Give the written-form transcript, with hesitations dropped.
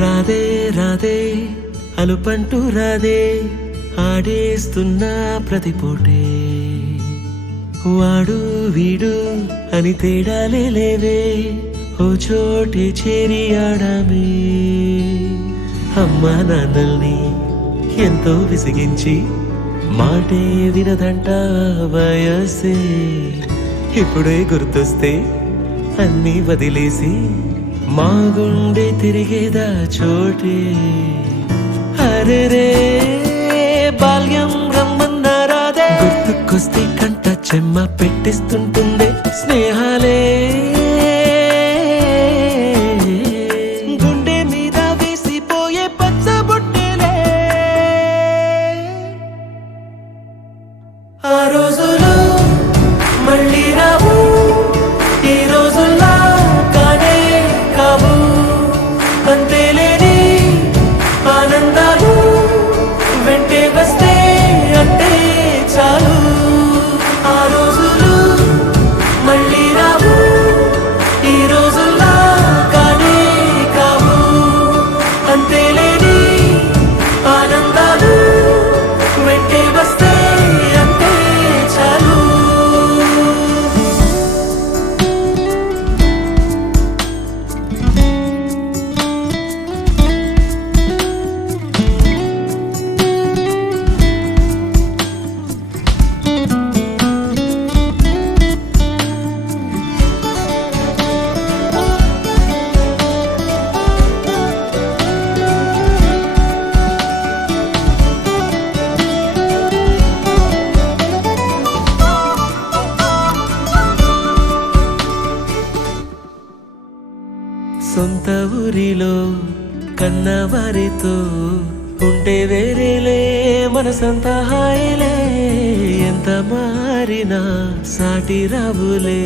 రాదే రాదే అలుపంటూ రాదే ఆడేస్తున్నా ప్రతిపోటే వాడు వీడు అని తేడాలే లేవే ఓ చోటే చేరి ఆడామే అమ్మా నాన్నల్ని ఎంతో విసిగించి మాటే వినదంట వయసే ఇప్పుడే గుర్తొస్తే అన్నీ వదిలేసి మా గుండె తిరిగేదా చోటే అరెరే బాల్యం రమ్మన్నారాదే గుర్తుకొస్తే కంట చెమ్మ పెట్టిస్తుంటుందే స్నేహాలే గుండె మీద వేసిపోయే పచ్చబొట్టేలే ఆ రోజులు మళ్ళీ రావు ఈ రోజుల్లా కానే కావు అంతేలేని ఆనందాలు వెంటే వస్తే అంటే చాలు ఆ రోజులు మళ్ళీ రావు ఈ రోజుల్లా కానే కావు అంతేలేని ఆనందాలు వెంటే వస్తే అంటే చాలు సొంత ఊరిలో కన్నవారితో ఉంటే వేరేలే మనసంత హాయిలే ఎంత మారినా సాటి రావులే